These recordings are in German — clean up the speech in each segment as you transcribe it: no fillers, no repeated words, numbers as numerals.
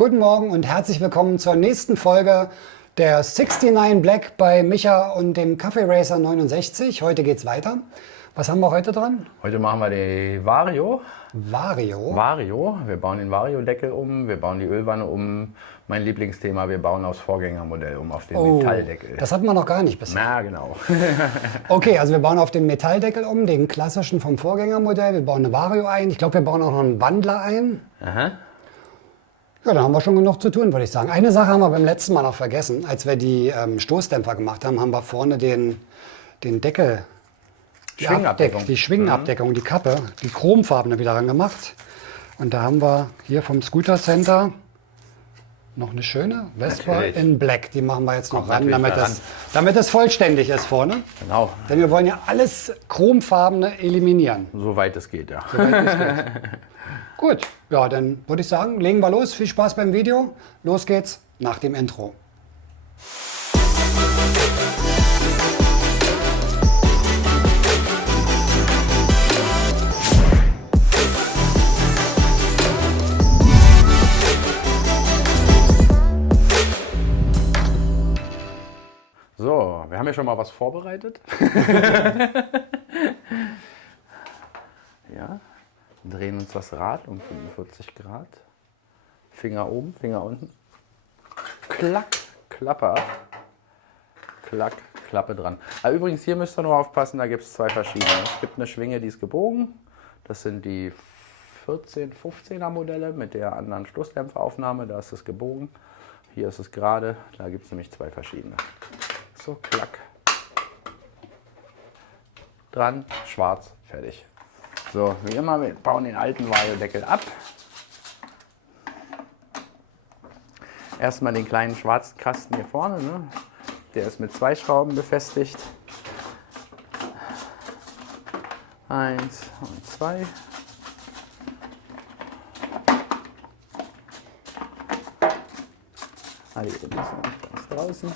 Guten Morgen und herzlich willkommen zur nächsten Folge der 69 Black bei Micha und dem Kaffee Racer 69. Heute geht's weiter. Was haben wir heute dran? Heute machen wir die Vario. Vario. Wir bauen den Vario-Deckel um, wir bauen die Ölwanne um. Mein Lieblingsthema, wir bauen aufs Vorgängermodell um, auf den Metalldeckel. Das hatten wir noch gar nicht bisher. Na, genau. Okay, also wir bauen auf den Metalldeckel um, den klassischen vom Vorgängermodell. Wir bauen eine Vario ein. Ich glaube, wir bauen auch noch einen Wandler ein. Aha. Ja, da haben wir schon genug zu tun, würde ich sagen. Eine Sache haben wir beim letzten Mal noch vergessen. Als wir die Stoßdämpfer gemacht haben, haben wir vorne den Deckel, die Schwingenabdeckung, die Kappe, die chromfarbene wieder ran gemacht. Und da haben wir hier vom Scooter Center noch eine schöne Vespa Natürlich. in Black. Die machen wir jetzt noch Kommt ran, natürlich damit es vollständig ist vorne. Genau, Denn wir wollen ja alles chromfarbene eliminieren. soweit es geht, ja. Soweit es geht. Gut, ja, dann würde ich sagen, legen wir los. Viel Spaß beim Video. Los geht's nach dem Intro. So, wir haben ja schon mal was vorbereitet. Ja, drehen uns das Rad um 45 Grad. Finger oben, Finger unten. Klack, Klappe ab. Klack, Klappe dran. Aber übrigens, hier müsst ihr nur aufpassen, da gibt es zwei verschiedene. Es gibt eine Schwinge, die ist gebogen. Das sind die 14, 15er Modelle mit der anderen Stoßdämpferaufnahme. Da ist es gebogen. Hier ist es gerade. Da gibt es nämlich zwei verschiedene. So, klack. Dran, schwarz, fertig. So, wie immer, wir bauen den alten Vario-Deckel ab. Erstmal den kleinen schwarzen Kasten hier vorne. Ne? Der ist mit 2 Schrauben befestigt. 1 und 2. Die sind noch nicht ganz draußen.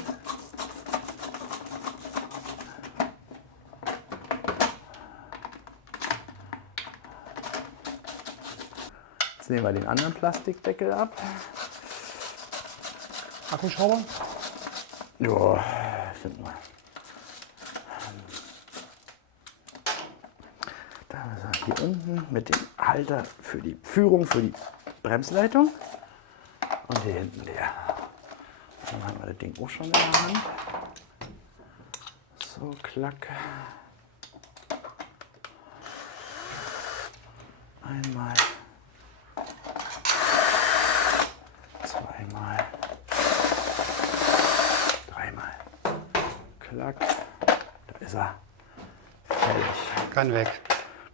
Jetzt nehmen wir den anderen Plastikdeckel ab. Akkuschrauber? Ja, sind wir. Da haben wir hier unten mit dem Halter für die Führung, für die Bremsleitung. Und hier hinten der. Dann haben wir das Ding auch schon in der Hand. So, klack. Einmal. Zweimal. Dreimal. Klack. Da ist er. Fertig. Kann weg.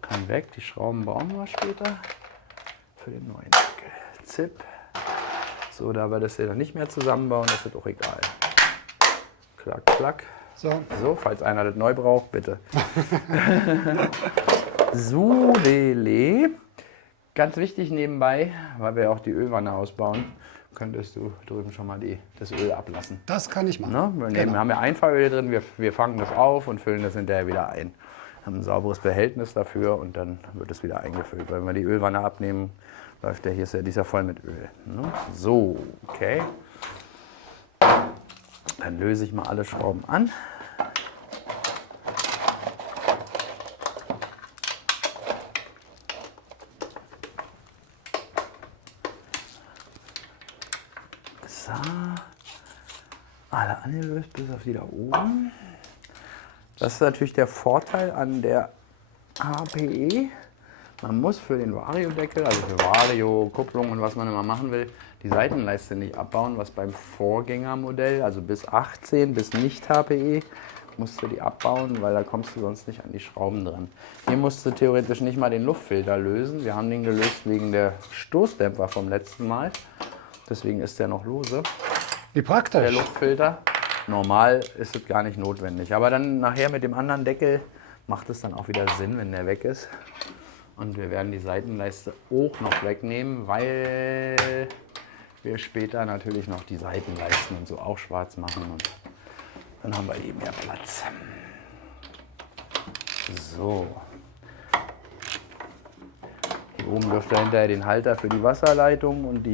Kann weg. Die Schrauben brauchen wir später für den neuen Deckel. Zip. So, da wir das hier dann nicht mehr zusammenbauen, ist das auch egal. Klack, klack. So, falls einer das neu braucht, bitte. Sudele. Ganz wichtig nebenbei, weil wir auch die Ölwanne ausbauen, könntest du drüben schon mal das Öl ablassen. Das kann ich machen. Ne? Wir haben ja Einfahröl drin, wir fangen das auf und füllen das hinterher wieder ein. Haben ein sauberes Behältnis dafür und dann wird es wieder eingefüllt. Wenn wir die Ölwanne abnehmen, läuft der hier, dieser voll mit Öl. Ne? So, okay. Dann löse ich mal alle Schrauben an. So. Alle angelöst, bis auf die da oben. Das ist natürlich der Vorteil an der HPE. Man muss für den Vario-Deckel, also für Vario, Kupplung und was man immer machen will, die Seitenleiste nicht abbauen, was beim Vorgängermodell, also bis 18, bis nicht HPE, musst du die abbauen, weil da kommst du sonst nicht an die Schrauben dran. Hier musst du theoretisch nicht mal den Luftfilter lösen. Wir haben den gelöst wegen der Stoßdämpfer vom letzten Mal. Deswegen ist der noch lose. Wie praktisch. Der Luftfilter. Normal ist es gar nicht notwendig. Aber dann nachher mit dem anderen Deckel macht es dann auch wieder Sinn, wenn der weg ist. Und wir werden die Seitenleiste auch noch wegnehmen, weil wir später natürlich noch die Seitenleisten und so auch schwarz machen. Und dann haben wir eben mehr Platz. So. oben dürft ihr hinterher den Halter für die Wasserleitung und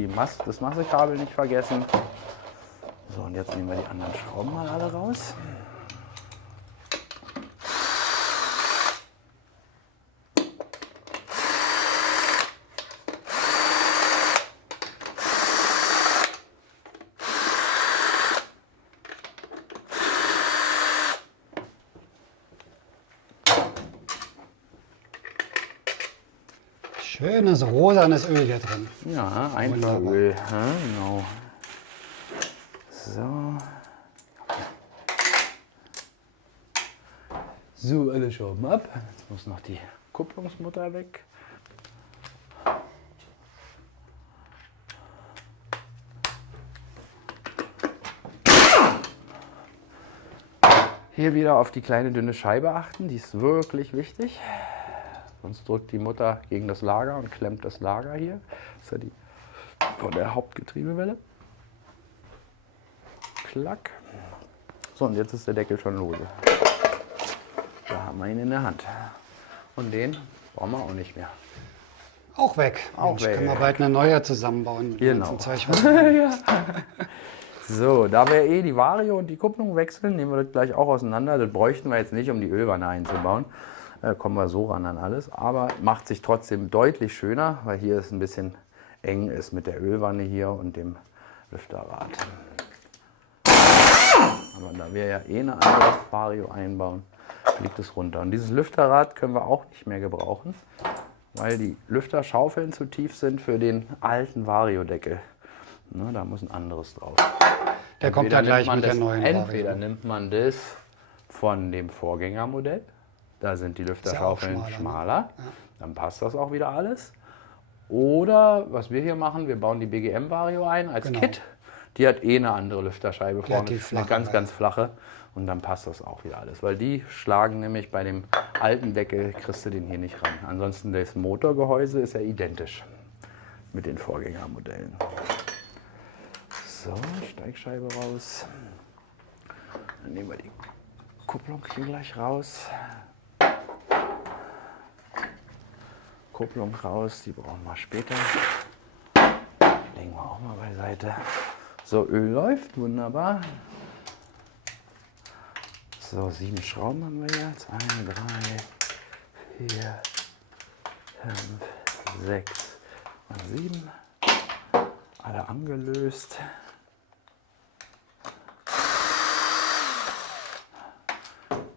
das Massekabel nicht vergessen. So, und jetzt nehmen wir die anderen Schrauben mal alle raus. Schönes rosanes Öl hier drin. Ja, einfach Öl. Ja, genau. So. So, alle Schrauben ab. Jetzt muss noch die Kupplungsmutter weg. Hier wieder auf die kleine dünne Scheibe achten, die ist wirklich wichtig. Sonst drückt die Mutter gegen das Lager und klemmt das Lager hier. Das ist ja die von der Hauptgetriebewelle. Klack. So, und jetzt ist der Deckel schon lose. Da haben wir ihn in der Hand. Und den brauchen wir auch nicht mehr. Auch weg. Auch Mensch, weg. können wir bald eine neue zusammenbauen. Mit Genau. dem Zeug, was wir- So, da wir die Vario und die Kupplung wechseln, nehmen wir das gleich auch auseinander. Das bräuchten wir jetzt nicht, um die Ölwanne einzubauen. Kommen wir so ran an alles. Aber macht sich trotzdem deutlich schöner, weil hier es ein bisschen eng ist mit der Ölwanne hier und dem Lüfterrad. Aber da wir ja eine andere Vario einbauen, fliegt es runter. Und dieses Lüfterrad können wir auch nicht mehr gebrauchen, weil die Lüfterschaufeln zu tief sind für den alten Vario-Deckel. Ne, da muss ein anderes drauf. Der kommt ja gleich mit der neuen Entweder Vario. nimmt man das von dem Vorgängermodell, da sind die Lüfterschaufeln schmaler, ne? schmaler, dann passt das auch wieder alles. Oder, was wir hier machen, wir bauen die BGM Vario ein als Genau. Kit. Die hat eine andere Lüfterscheibe Die hat vorne, die eine flache, ganz, ja. ganz flache. Und dann passt das auch wieder alles. Weil die schlagen nämlich bei dem alten Deckel, kriegst du den hier nicht ran. Ansonsten das Motorgehäuse ist ja identisch mit den Vorgängermodellen. So, Steigscheibe raus. Dann nehmen wir die Kupplung hier gleich raus. Kupplung raus, die brauchen wir später. Legen wir auch mal beiseite. So, Öl läuft, wunderbar. So, 7 Schrauben haben wir hier. 2, 3, 4, 5, 6 und 7. Alle angelöst.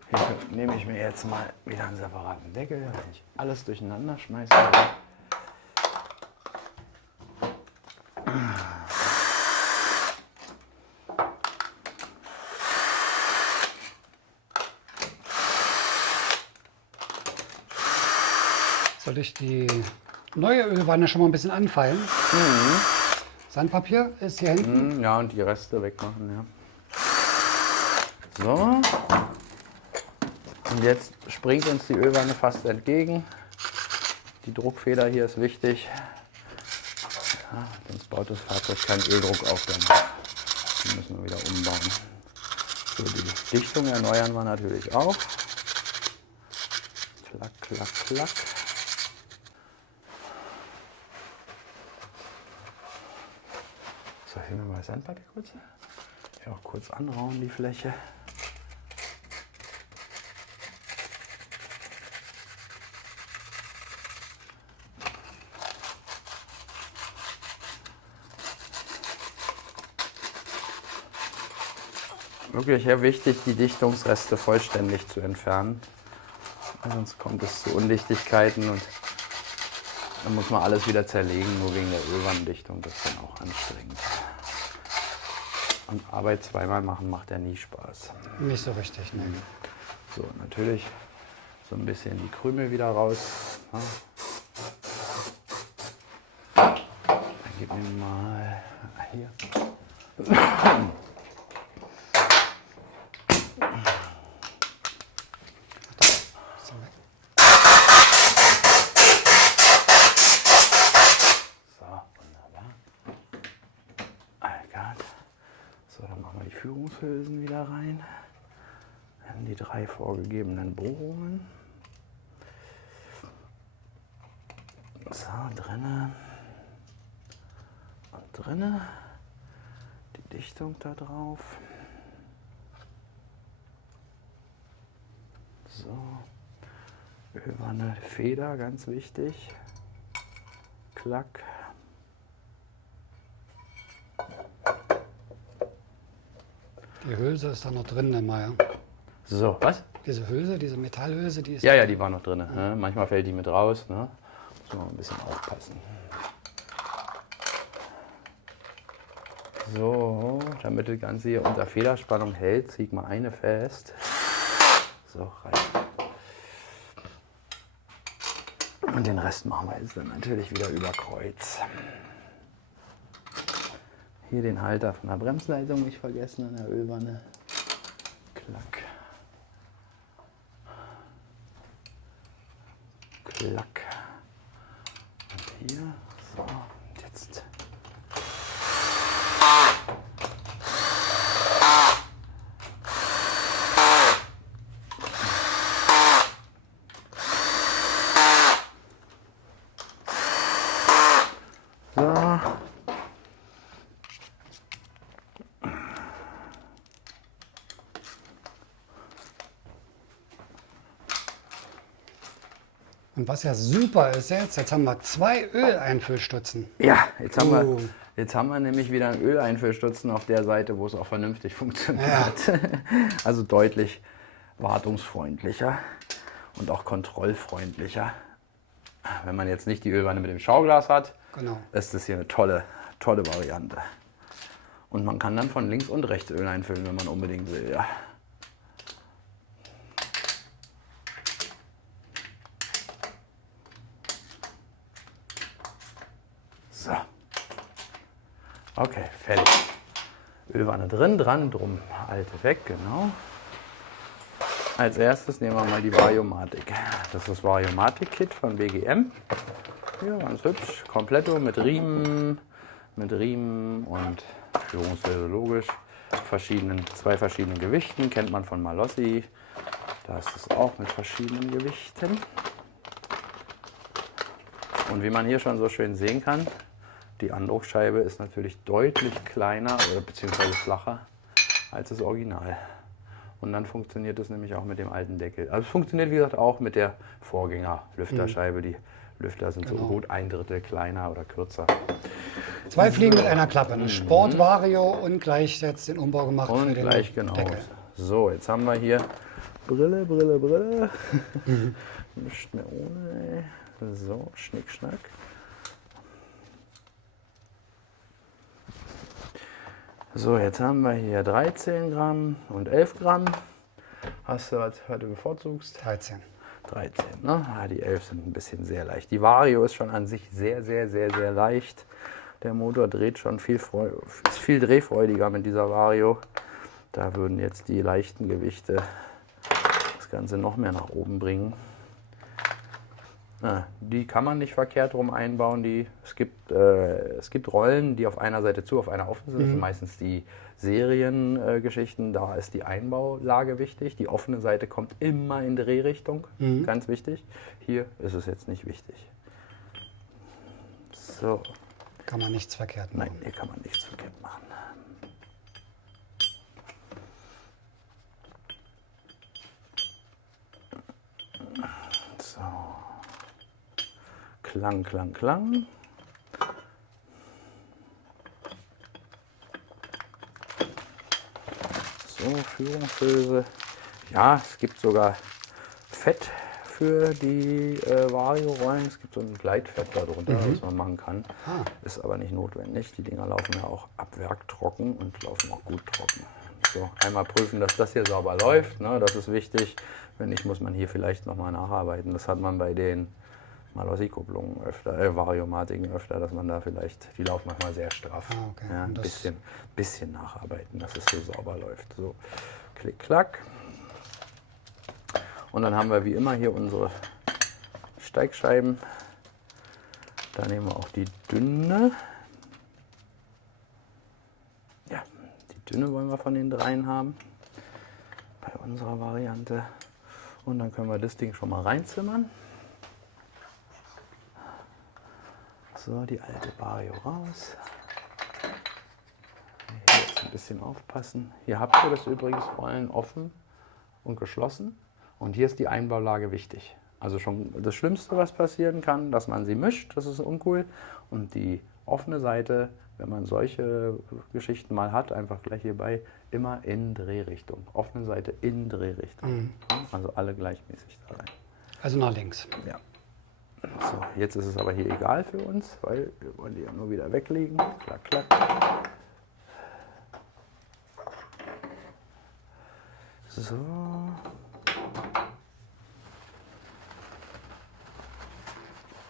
Hierfür nehme ich mir jetzt mal wieder einen separaten Deckel, damit ich alles durcheinander schmeißen will. Soll ich die neue Ölwanne schon mal ein bisschen anfeilen? Sandpapier ist hier hinten. Ja, und die Reste wegmachen, ja. So. Und jetzt springt uns die Ölwanne fast entgegen. Die Druckfeder hier ist wichtig. Ja, sonst baut das Fahrzeug keinen Öldruck auf. Dann die müssen wir wieder umbauen. So, die Dichtung erneuern wir natürlich auch. Klack, klack, klack. So, hier mal Sandpapier kurz. Ja, auch kurz anrauen die Fläche. Wirklich sehr wichtig, die Dichtungsreste vollständig zu entfernen. Sonst kommt es zu Undichtigkeiten und dann muss man alles wieder zerlegen, nur wegen der Ölwanddichtung. Das ist dann auch anstrengend. Und Arbeit zweimal machen macht ja nie Spaß. Nicht so richtig, ne? So, natürlich so ein bisschen die Krümel wieder raus. Ja. Dann gib mir mal hier. So, wunderbar. Allgard. So, dann machen wir die Führungshülsen wieder rein. Dann die 3 vorgegebenen Bohrungen. So, drinne. Und drinne. Die Dichtung da drauf. So. Ölwanne, Feder, ganz wichtig. Klack. Die Hülse ist da noch drin, der Meier. So, was? Diese Hülse, diese Metallhülse, die ist. Ja, die war noch drin. Ne? Manchmal fällt die mit raus. Ne? Muss man ein bisschen aufpassen. So, damit das Ganze hier unter Federspannung hält, ziehe ich mal eine fest. So, reicht. Und den Rest machen wir jetzt dann natürlich wieder über Kreuz. Hier den Halter von der Bremsleitung nicht vergessen an der Ölwanne. Klack. Klack. Und hier. So, und jetzt. So. Und was ja super ist jetzt haben wir 2 Öleinfüllstutzen. Ja, jetzt haben wir nämlich wieder einen Öleinfüllstutzen auf der Seite, wo es auch vernünftig funktioniert. Ja. Also deutlich wartungsfreundlicher und auch kontrollfreundlicher. Wenn man jetzt nicht die Ölwanne mit dem Schauglas hat, genau, ist das hier eine tolle Variante. Und man kann dann von links und rechts Öl einfüllen, wenn man unbedingt will. Ja. So. Okay, fertig. Ölwanne drin, dran, drum. Alte weg, genau. Als erstes nehmen wir mal die Variomatic. Das ist das Variomatic-Kit von BGM. Ja, ganz hübsch. Kompletto mit Riemen und Führungshilfe logisch. 2 verschiedenen Gewichten. Kennt man von Malossi. Da ist es auch mit verschiedenen Gewichten. Und wie man hier schon so schön sehen kann, die Andruckscheibe ist natürlich deutlich kleiner oder beziehungsweise flacher als das Original. Und dann funktioniert es nämlich auch mit dem alten Deckel. Also es funktioniert wie gesagt auch mit der Vorgänger-Lüfterscheibe. Die Lüfter sind so gut 1/3 kleiner oder kürzer. 2 Fliegen mit einer Klappe. Eine Sport Vario und gleich jetzt den Umbau gemacht und für den gleich genau. Deckel. So, jetzt haben wir hier Brille. Nicht mehr ohne. So, Schnick, Schnack. So, jetzt haben wir hier 13 Gramm und 11 Gramm. Hast du was heute bevorzugst? 13. 13, ne? Ah, die 11 sind ein bisschen sehr leicht. Die Vario ist schon an sich sehr leicht. Der Motor dreht schon ist viel drehfreudiger mit dieser Vario. Da würden jetzt die leichten Gewichte das Ganze noch mehr nach oben bringen. Die kann man nicht verkehrt rum einbauen. Es gibt Rollen, die auf einer Seite zu, auf einer offen sind. Das sind meistens die Seriengeschichten. Da ist die Einbaulage wichtig. Die offene Seite kommt immer in Drehrichtung. Ganz wichtig. Hier ist es jetzt nicht wichtig. So. Kann man nichts verkehrt machen. Nein, hier kann man nichts verkehrt machen. So. Klang. So, Führungshülse. Ja, es gibt sogar Fett für die Vario-Rollen. Es gibt so ein Gleitfett darunter, was man machen kann. Ist aber nicht notwendig. Die Dinger laufen ja auch ab Werk trocken und laufen auch gut trocken. So, einmal prüfen, dass das hier sauber läuft. Ne? Das ist wichtig. Wenn nicht, muss man hier vielleicht nochmal nacharbeiten. Das hat man bei den Malossi-Kupplungen öfter, Variomatiken öfter, dass man da vielleicht, die laufen manchmal sehr straff. Okay. Ja, ein bisschen nacharbeiten, dass es so sauber läuft. So, klick, klack. Und dann haben wir wie immer hier unsere Steigscheiben. Da nehmen wir auch die dünne. Ja, die dünne wollen wir von den dreien haben. Bei unserer Variante. Und dann können wir das Ding schon mal reinzimmern. So, die alte Vario raus. Hier jetzt ein bisschen aufpassen. Hier habt ihr das übrigens Rollen offen und geschlossen. Und hier ist die Einbaulage wichtig. Also schon das Schlimmste, was passieren kann, dass man sie mischt, das ist uncool. Und die offene Seite, wenn man solche Geschichten mal hat, einfach gleich hierbei, immer in Drehrichtung. Offene Seite in Drehrichtung. Also alle gleichmäßig da rein. Also nach links. Ja. So, jetzt ist es aber hier egal für uns, weil wir wollen die ja nur wieder weglegen. Klack, klack. So.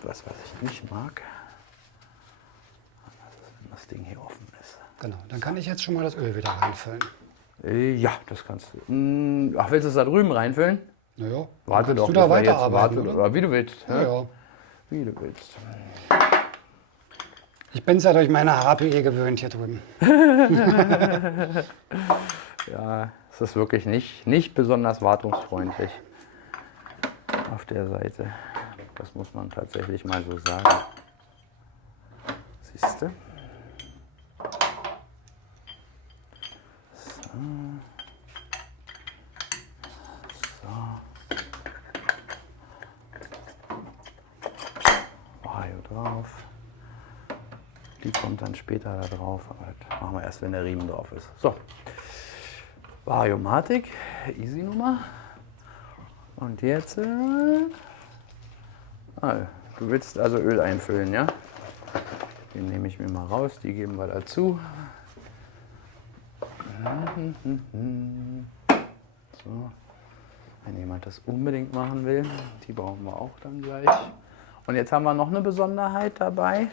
Was ich nicht mag, das ist, wenn das Ding hier offen ist. Genau, dann kann ich jetzt schon mal das Öl wieder reinfüllen. Ja, das kannst du. Ach, willst du es da drüben reinfüllen? Naja, Warte doch, du da bis wir weiterarbeiten, warte, oder? wie du willst. Ja, ja. Wie du willst. Ich bin es ja durch meine HPE gewöhnt hier drüben. Ja, es ist wirklich nicht besonders wartungsfreundlich auf der Seite. Das muss man tatsächlich mal so sagen. Siehst du? So. Vario drauf. Die kommt dann später da drauf, aber das machen wir erst, wenn der Riemen drauf ist. So, Variomatic, easy Nummer. Und jetzt, du willst also Öl einfüllen, ja? Den nehme ich mir mal raus, die geben wir dazu. So, wenn jemand das unbedingt machen will, die brauchen wir auch dann gleich. Und jetzt haben wir noch eine Besonderheit dabei.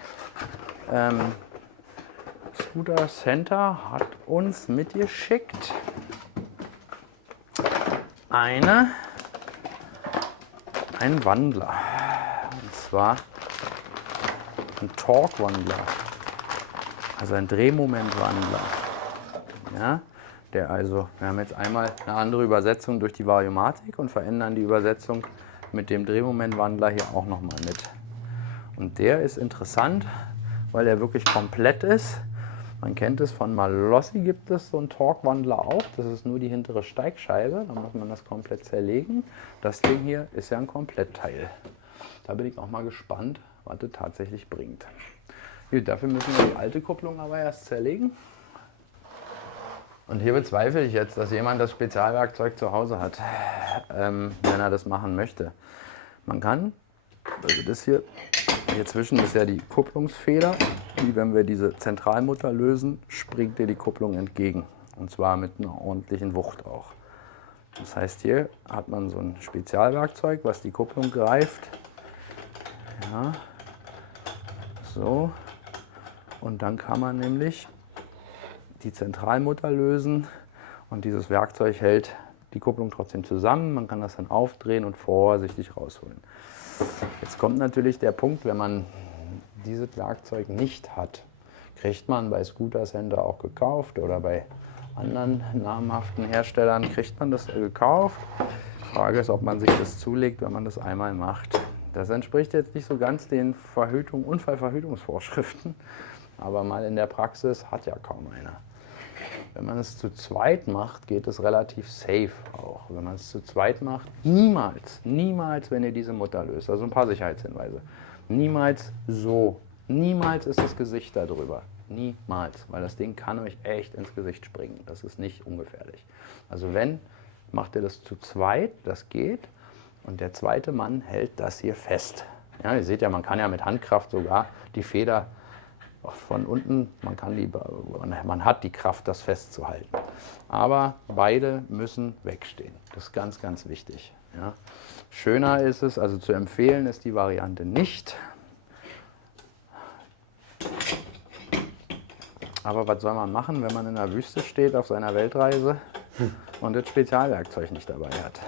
Scooter Center hat uns mitgeschickt einen Wandler. Und zwar ein Torque-Wandler. Also ein Drehmomentwandler. Ja, wir haben jetzt einmal eine andere Übersetzung durch die Variomatic und verändern die Übersetzung mit dem Drehmomentwandler hier auch nochmal mit. Und der ist interessant, weil er wirklich komplett ist. Man kennt es von Malossi, gibt es so einen Torque-Wandler auch. Das ist nur die hintere Steigscheibe, da muss man das komplett zerlegen. Das Ding hier ist ja ein Komplettteil. Da bin ich auch mal gespannt, was das tatsächlich bringt. Gut, dafür müssen wir die alte Kupplung aber erst zerlegen. Und hier bezweifle ich jetzt, dass jemand das Spezialwerkzeug zu Hause hat, wenn er das machen möchte. Man kann, also das hier zwischen ist ja die Kupplungsfeder, die, wenn wir diese Zentralmutter lösen, springt dir die Kupplung entgegen. Und zwar mit einer ordentlichen Wucht auch. Das heißt, hier hat man so ein Spezialwerkzeug, was die Kupplung greift. Ja, so. Und dann kann man nämlich die Zentralmutter lösen und dieses Werkzeug hält die Kupplung trotzdem zusammen. Man kann das dann aufdrehen und vorsichtig rausholen. Jetzt kommt natürlich der Punkt, wenn man dieses Werkzeug nicht hat, kriegt man bei Scooter Center auch gekauft oder bei anderen namhaften Herstellern kriegt man das gekauft. Die Frage ist, ob man sich das zulegt, wenn man das einmal macht. Das entspricht jetzt nicht so ganz den Unfallverhütungsvorschriften, aber mal in der Praxis hat ja kaum einer. Wenn man es zu zweit macht, geht es relativ safe auch. Wenn man es zu zweit macht, niemals, wenn ihr diese Mutter löst, also ein paar Sicherheitshinweise, niemals so, niemals ist das Gesicht da drüber, niemals, weil das Ding kann euch echt ins Gesicht springen, das ist nicht ungefährlich. Also wenn, macht ihr das zu zweit, das geht, und der zweite Mann hält das hier fest. Ja, ihr seht ja, man kann ja mit Handkraft sogar die Feder von unten, man hat die Kraft, das festzuhalten. Aber beide müssen wegstehen. Das ist ganz, ganz wichtig. Ja. Schöner ist es, also zu empfehlen ist die Variante nicht. Aber was soll man machen, wenn man in der Wüste steht auf seiner Weltreise und das Spezialwerkzeug nicht dabei hat?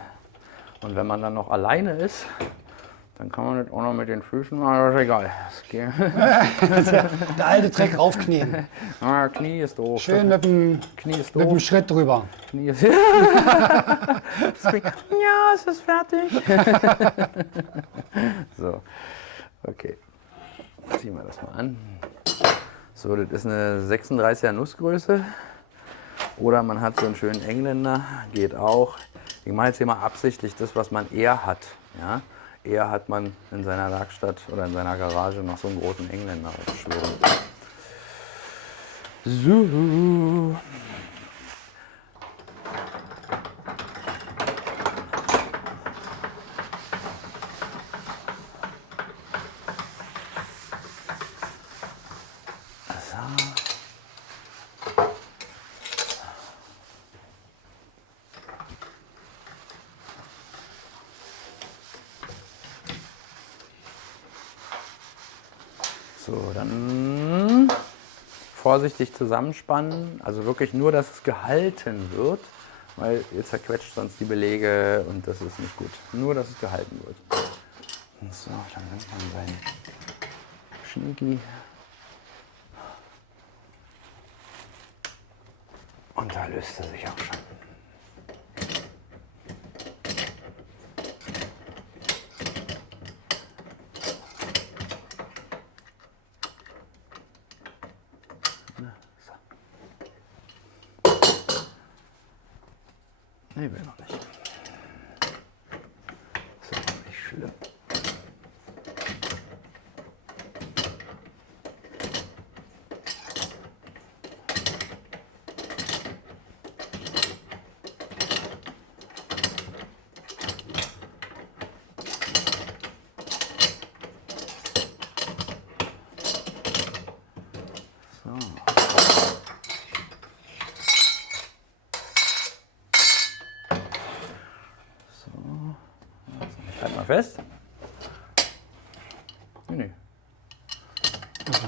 Und wenn man dann noch alleine ist, dann kann man das auch noch mit den Füßen machen, aber ist egal. Der alte Trick raufknien. Knie ist doof. Schön mit dem Schritt drüber. Knie ist ja, es ist fertig. So, okay. ziehen wir das mal an. So, das ist eine 36er Nussgröße. Oder man hat so einen schönen Engländer, geht auch. Ich mache jetzt hier mal absichtlich das, was man eher hat. Ja? Eher hat man in seiner Werkstatt oder in seiner Garage noch so einen großen Engländer aufschwören. So. So, dann vorsichtig zusammenspannen, also wirklich nur, dass es gehalten wird, weil ihr zerquetscht sonst die Belege und das ist nicht gut. Nur, dass es gehalten wird. So, dann nimmt man seinen Schnieki und da löst er sich auch schon. Nee, will noch nicht. So, nicht schlimm. Halt mal fest. Nee. Also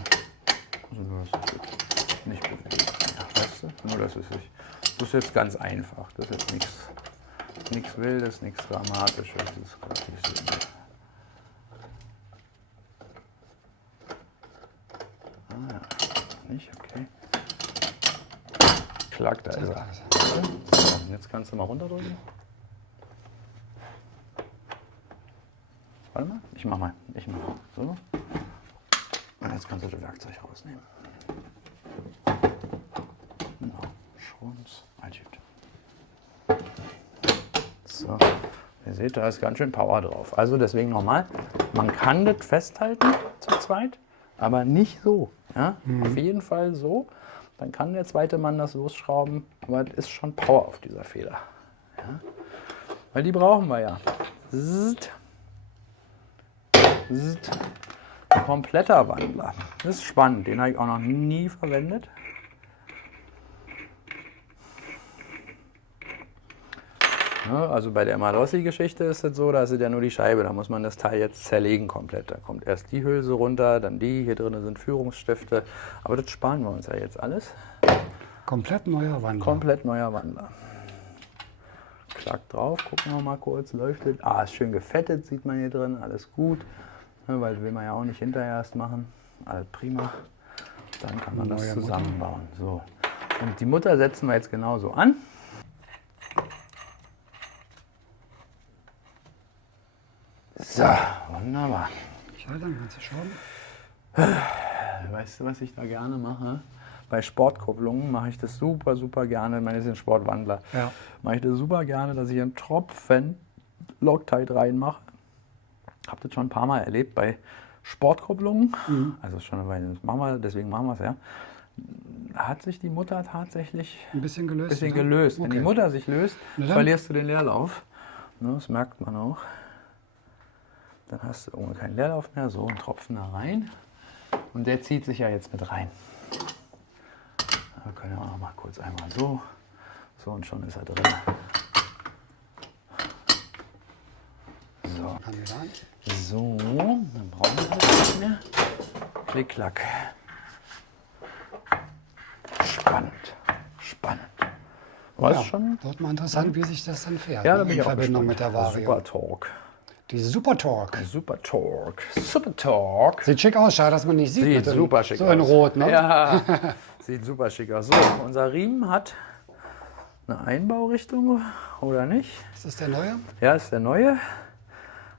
nicht bewegen. Ja, weißt du? Nur das ist jetzt ganz einfach. Das ist jetzt nichts Wildes, nichts Dramatisches. Das ist relativ simpel. Ah ja, nicht, okay. Klack, da ist er. So, jetzt kannst du mal runterdrücken. Warte mal, ich mach mal. So. Und jetzt kannst du das Werkzeug rausnehmen. Genau. Schons. So. Ihr seht, da ist ganz schön Power drauf. Also deswegen nochmal, man kann das festhalten zu zweit, aber nicht so. Ja? Auf jeden Fall so. Dann kann der zweite Mann das losschrauben, aber es ist schon Power auf dieser Feder. Ja? Weil die brauchen wir ja. Zzt. Kompletter Wandler. Das ist spannend, den habe ich auch noch nie verwendet. Ja, also bei der Malossi-Geschichte ist es so, da ist es ja nur die Scheibe, da muss man das Teil jetzt zerlegen komplett. Da kommt erst die Hülse runter, dann die, hier drin sind Führungsstifte. Aber das sparen wir uns ja jetzt alles. Komplett neuer Wandler. Komplett neuer Wandler. Klack drauf, gucken wir mal kurz, läuft es. Ah, ist schön gefettet, sieht man hier drin, alles gut. Weil das will man ja auch nicht hinterher erst machen. Alles prima. Dann kann man das zusammenbauen. So. Und die Mutter setzen wir jetzt genauso an. So, wunderbar. Ja, dann kannst du schauen. Weißt du, was ich da gerne mache? Bei Sportkupplungen mache ich das super, super gerne. Ich meine, das ist ein Sportwandler. Ja. Mache ich das super gerne, dass ich einen Tropfen Loctite reinmache. Habe das schon ein paar Mal erlebt bei Sportkupplungen. Also schon eine Weile, deswegen machen wir es ja. Hat sich die Mutter tatsächlich ein bisschen gelöst. Okay. Wenn die Mutter sich löst, verlierst du den Leerlauf. Ne, das merkt man auch. Dann hast du irgendwann keinen Leerlauf mehr. So, ein Tropfen da rein. Und der zieht sich ja jetzt mit rein. Wir können ja auch noch mal kurz einmal so. So, und schon ist er drin. So. So, dann brauchen wir das nicht mehr. Klick, klack. Spannend, spannend. Was Ja, schon? wird mal interessant, wie sich das dann fährt. Ja, da bin in ich auch Verbindung gespannt. mit der Vario. Super Torque. Die Super Torque. Super Torque. Super Torque. Sieht schick aus, schade, dass man nicht sieht. Sieht super schick aus. So in Rot, ne? Ja, sieht super schick aus. So, unser Riemen hat eine Einbaurichtung, oder nicht? Ist das der neue? Ja, ist der neue.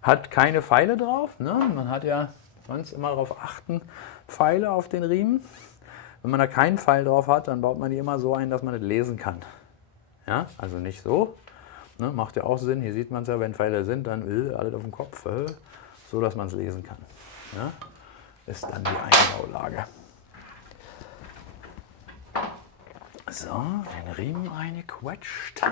Hat keine Pfeile drauf. Ne? Man hat ja Sonst immer darauf achten, Pfeile auf den Riemen. Wenn man da keinen Pfeil drauf hat, dann baut man die immer so ein, dass man das lesen kann. Ja, also nicht so. Ne, macht ja auch Sinn. Hier sieht man es ja, wenn Pfeile sind, dann alles auf dem Kopf. So, dass man es lesen kann. Ja, ist dann die Einbaulage. So, den Riemen reingequetscht.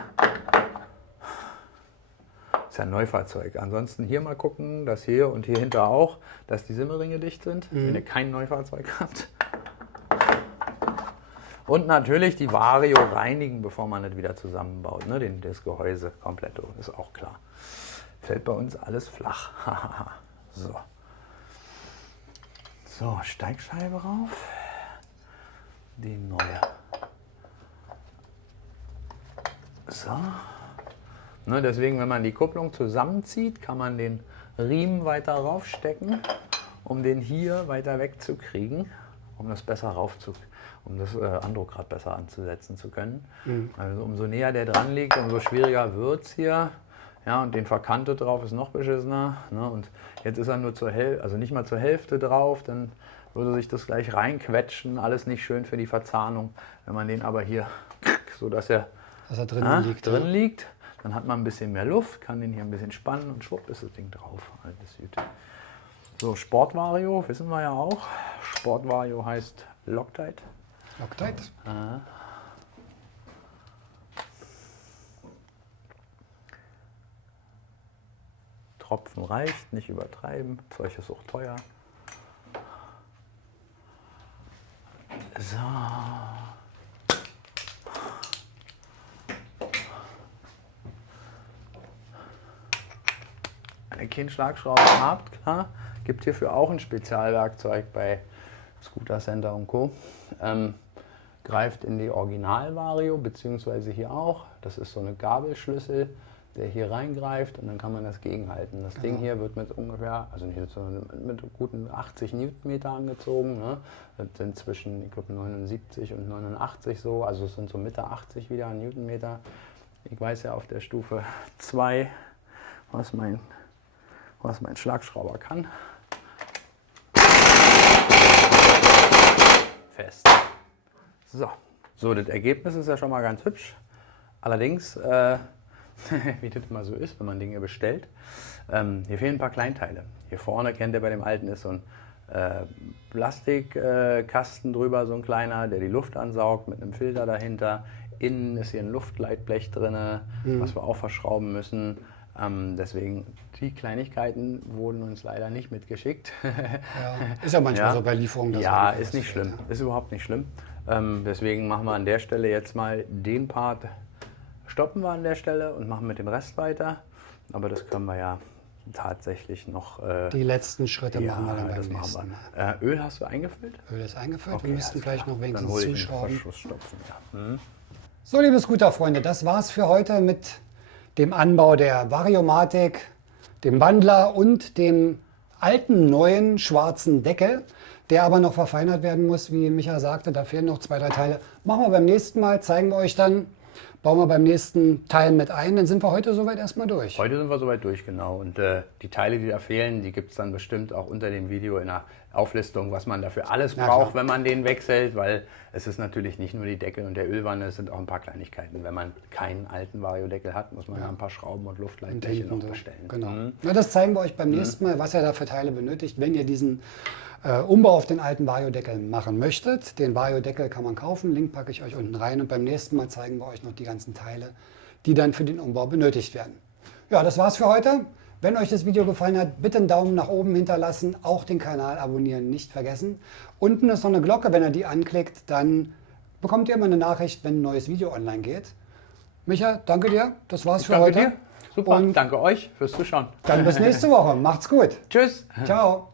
Ist ja ein Neufahrzeug. Ansonsten hier mal gucken, dass hier und hier hinter auch, dass die Simmerringe dicht sind, wenn ihr kein Neufahrzeug habt. Und natürlich die Vario reinigen, bevor man das wieder zusammenbaut. Ne? Das Gehäuse komplett, ist auch klar. Fällt bei uns alles flach. So. So, Steigscheibe rauf. Die neue. So. Ne, deswegen, wenn man die Kupplung zusammenzieht, kann man den Riemen weiter raufstecken, um den hier weiter wegzukriegen, um das besser um das Andrograd besser anzusetzen zu können. Also umso näher der dran liegt, umso schwieriger wird es hier. Ja, und den verkantet drauf ist noch beschissener. Ne? Und jetzt ist er nur also nicht mal zur Hälfte drauf, dann würde sich das gleich reinquetschen, alles nicht schön für die Verzahnung. Wenn man den aber hier, so dass er drin liegt, dann hat man ein bisschen mehr Luft, kann den hier ein bisschen spannen und schwupp ist das Ding drauf. Alles gut. So, Sport-Vario, wissen wir ja auch. Sport-Vario heißt Loctite. Loctite? Tropfen reicht, nicht übertreiben. Zeug ist auch teuer. So. Wenn ihr keinen Schlagschrauber habt, klar, gibt hierfür auch ein Spezialwerkzeug bei Scooter Center und Co. Greift in die Original-Vario, beziehungsweise hier auch. Das ist so eine Gabelschlüssel, der hier reingreift und dann kann man das gegenhalten. Das Ding hier wird mit ungefähr, also nicht so, mit guten 80 Newtonmeter angezogen. Ne? Das sind zwischen, ich glaube, 79 und 89 so, also es sind so Mitte 80 wieder Newtonmeter. Ich weiß ja auf der Stufe 2, was mein Schlagschrauber kann. Fest. So, das Ergebnis ist ja schon mal ganz hübsch. Allerdings, wie das immer so ist, wenn man Dinge bestellt, hier fehlen ein paar Kleinteile. Hier vorne, kennt ihr bei dem alten, ist so ein Plastikkasten drüber, so ein kleiner, der die Luft ansaugt mit einem Filter dahinter. Innen ist hier ein Luftleitblech drin, was wir auch verschrauben müssen. Deswegen, die Kleinigkeiten wurden uns leider nicht mitgeschickt. Ja, ist ja manchmal so bei Lieferungen. Ja, ist nicht schlimm. Ja. Ist überhaupt nicht schlimm. Deswegen machen wir an der Stelle jetzt mal den Part, stoppen wir an der Stelle und machen mit dem Rest weiter. Aber das können wir ja tatsächlich noch... die letzten Schritte machen wir dann beim nächsten Mal. Öl hast du eingefüllt? Öl ist eingefüllt. Okay, wir müssten gleich noch wenigstens zuschrauben. Verschlussstopfen, ja. So, liebe Scooter-Freunde, das war's für heute mit dem Anbau der Variomatic, dem Wandler und dem alten, neuen, schwarzen Deckel, der aber noch verfeinert werden muss, wie Micha sagte. Da fehlen noch 2, 3 Teile. Machen wir beim nächsten Mal, zeigen wir euch dann, bauen wir beim nächsten Teil mit ein. Dann sind wir heute soweit erstmal durch. Heute sind wir soweit durch, genau. Und die Teile, die da fehlen, die gibt es dann bestimmt auch unter dem Video in der Auflistung, was man dafür alles braucht, wenn man den wechselt, weil es ist natürlich nicht nur die Deckel und der Ölwanne, es sind auch ein paar Kleinigkeiten. Wenn man keinen alten Vario-Deckel hat, muss man ja ein paar Schrauben und Luftleitbleche noch bestellen. Genau. Na, das zeigen wir euch beim nächsten Mal, was ihr da für Teile benötigt, wenn ihr diesen Umbau auf den alten Vario-Deckel machen möchtet. Den Vario-Deckel kann man kaufen, Link packe ich euch unten rein und beim nächsten Mal zeigen wir euch noch die ganzen Teile, die dann für den Umbau benötigt werden. Ja, das war's für heute. Wenn euch das Video gefallen hat, bitte einen Daumen nach oben hinterlassen, auch den Kanal abonnieren nicht vergessen. Unten ist noch eine Glocke, wenn ihr die anklickt, dann bekommt ihr immer eine Nachricht, wenn ein neues Video online geht. Micha, danke dir, das war's für heute. Dir. Super, und danke euch fürs Zuschauen. Dann bis nächste Woche, macht's gut. Tschüss. Ciao.